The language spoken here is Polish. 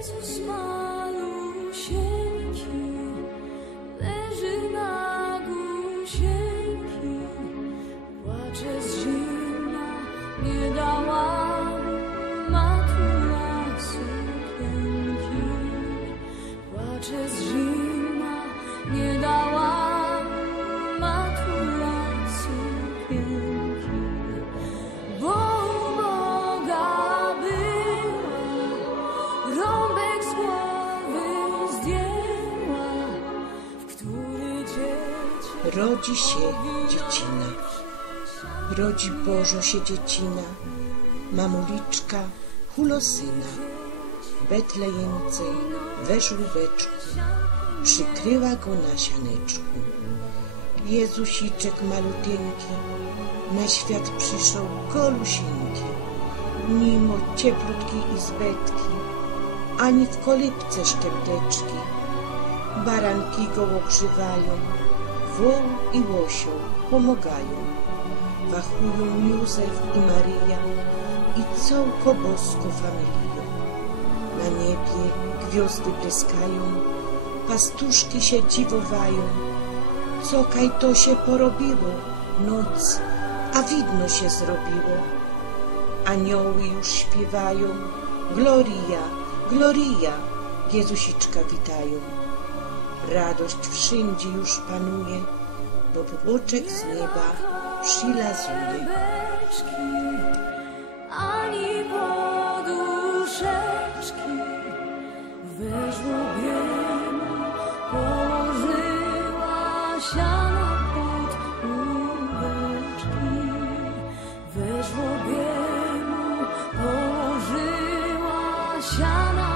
Jezus malusieńki leży na gusieńki, płacze z zimna, nie dała mu matura sukienki. Płacze z zimna, nie dała mu matura sukienki. Bo Boga była, rąbek z głowy zdjęła, w który dziecię Rodzi się dziecina, rodzi Bożo się dziecina, mamuliczka hulosyna, w Betlejemce we żłóbeczku, przykryła go na sianeczku. Jezusiczek maluteńki na świat przyszł golusieńki, mimo cieplutkiej izbetki, ani w kolybce sztepteczki. Baranki go ogrzewają, woł i łosioł pomagają. Wachują Józef i Maryja i całko bosko familiją. Na niebie gwiazdy błyskają, pastuszki się dziwowają. Co kaj to się porobiło? Noc, a widno się zrobiło. Anioły już śpiewają, Gloria, Gloria, Jezusiczka witają. Radość wszędzie już panuje, bo płoczek z nieba przylazuje. ani poduszeczki, we żłobiemu położyła siano pod łódeczki. We żłobiemu położyła siano